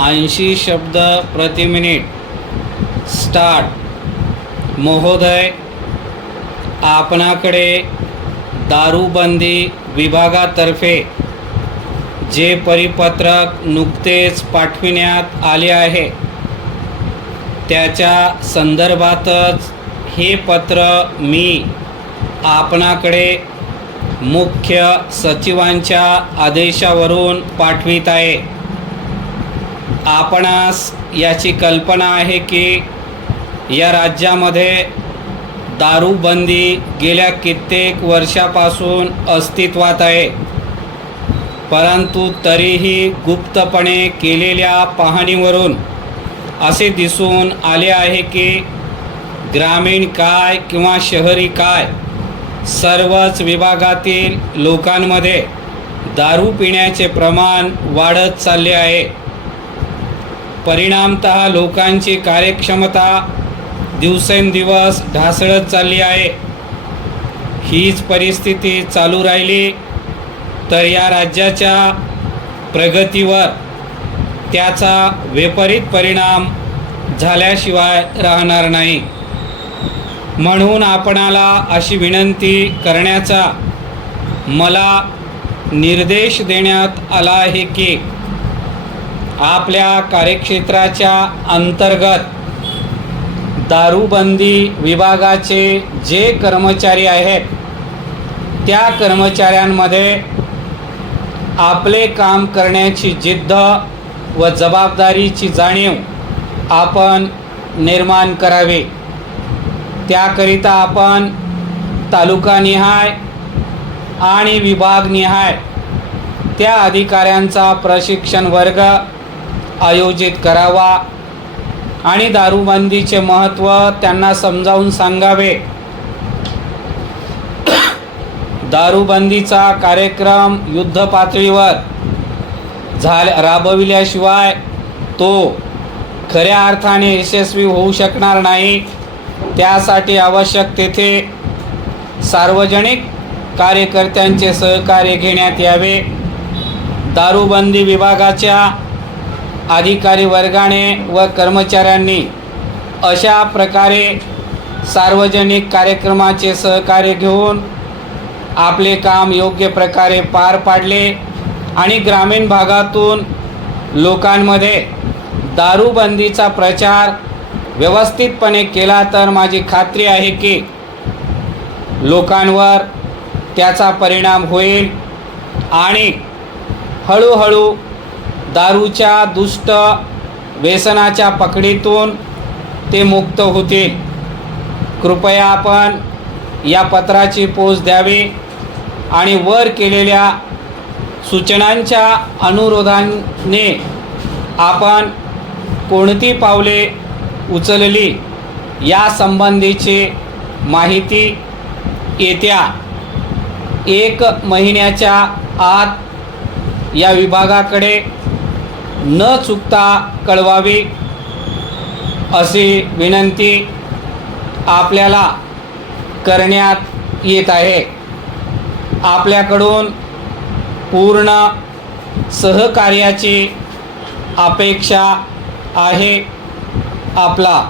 80 शब्द प्रति minute start. महोदय, आपणाकडे दारूबंदी विभागातर्फे जे परिपत्रक नुकतेच पाठविण्यात आले आहे त्याच्या संदर्भातच हे पत्र मी आपणाकडे मुख्य सचिवांच्या आदेशावरून पाठवित आहे। आपणास याची कल्पना आहे की या राज्यामध्ये दारूबंदी गेल्या कित्येक वर्षापासून अस्तित्वात आहे, परंतु तरीही गुप्तपणे केलेल्या पाहणीवरून असे दिसून आले आहे की ग्रामीण काय किंवा शहरी काय, सर्वच विभागातील लोकांमध्ये दारू पिण्याचे प्रमाण वाढत चालले आहे। परिणामतः लोकांची कार्यक्षमता दिवसेंदिवस ढासळत चालली आहे। हीच परिस्थिती चालू राहिली तर या राज्याच्या प्रगतीवर त्याचा विपरीत परिणाम झाल्याशिवाय राहणार नाही। म्हणून आपणाला अशी विनंती करण्याचा मला निर्देश देण्यात आला आहे की आपल्या कार्यक्षेत्राच्या अंतर्गत दारूबंदी विभागाचे जे कर्मचारी आहेत त्या कर्मचाऱ्यांमध्ये आपले काम करण्याची जिद्द व जबाबदारीची जाणीव आपण निर्माण करावी। त्याकरिता आपण तालुकानिहाय आणि विभागनिहाय त्या अधिकाऱ्यांचा प्रशिक्षण वर्ग आयोजित करावा आणि दारूबंदीचे महत्त्व त्यांना समजावून सांगावे। दारूबंदीचा कार्यक्रम युद्धपातळीवर राबविल्याशिवाय तो खऱ्या अर्थाने यशस्वी होऊ शकणार नाही। त्यासाठी आवश्यक तेथे सार्वजनिक कार्यकर्त्यांचे सहकार्य घेण्यात यावे। दारूबंदी विभागाच्या अधिकारी वर्गाने व कर्मचाऱ्यांनी अशा प्रकारे सार्वजनिक कार्यक्रमाचे सहकार्य घेऊन आपले काम योग्य प्रकारे पार पाडले आणि ग्रामीण भागातून लोकांमध्ये दारूबंदीचा प्रचार व्यवस्थितपणे केला तर माझी खात्री आहे की लोकांवर त्याचा परिणाम होईल आणि हळूहळू दारूच्या दुष्ट व्यसनाच्या पकडीतून ते मुक्त होतील। कृपया आपण या पत्राची पोच द्यावी आणि वर केलेल्या सूचनांच्या अनुरोधाने आपण कोणती पावले उचलली या संबंधीची माहिती येत्या 1 महिन्याच्या आत या विभागाकडे न चुकता कळवावी अशी विनंती आपल्याला करण्यात येत आहे। आपल्याकडून पूर्ण सहकार्याची अपेक्षा आहे। आपला